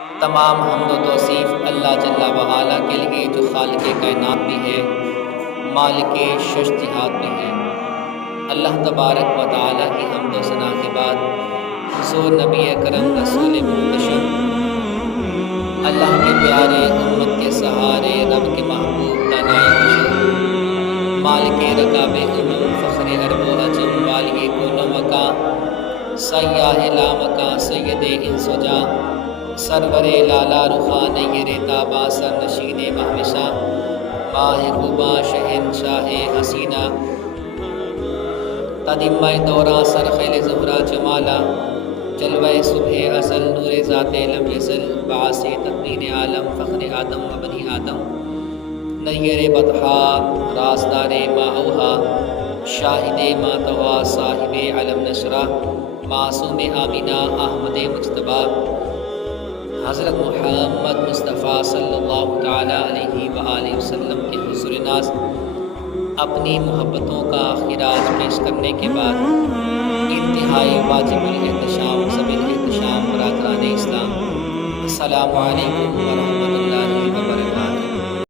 تمام حمد و توصیف اللہ جل وعلا کے لیے جو خالق کائنات بھی ہے، مالک شش جہات بھی ہے۔ اللہ تبارک و تعالیٰ کی حمد و ثنا کے بعد حضور نبی کرم رسول محتشم، اللہ کے پیارے، امت کے سہارے، رب کے محبوب، دانائے مشہور، مالک رکاب علوم، فخر عرب و عجم، والی کون و مکان، سیاہ لامکان، سید انس و جاں، سرور لالا رخا، نیر تابا، سر نشین مہوشاں، ماہ خوباں، شہنشاہ حسینہ، قدیمہ دوراں، سرخیل زہرا جمالا، جلوہ صبح ازل، نور ذات لم یزل، باعث تکوین عالم، فخر آدم و بنی آدم، نیر بطحا، رازدار ما اوہا، شاہد ما طغا، صاحب علم نشرہ، معصوم آمینہ، احمد مجتبیٰ، حضرت محمد مصطفیٰ صلی اللہ تعالیٰ علیہ وآلہ وسلم کے حضور ناز اپنی محبتوں کا خراج پیش کرنے کے بعد انتہائی واجب الاحتشام، سبیل احتشام برادران اسلام، السلام علیکم ورحمۃ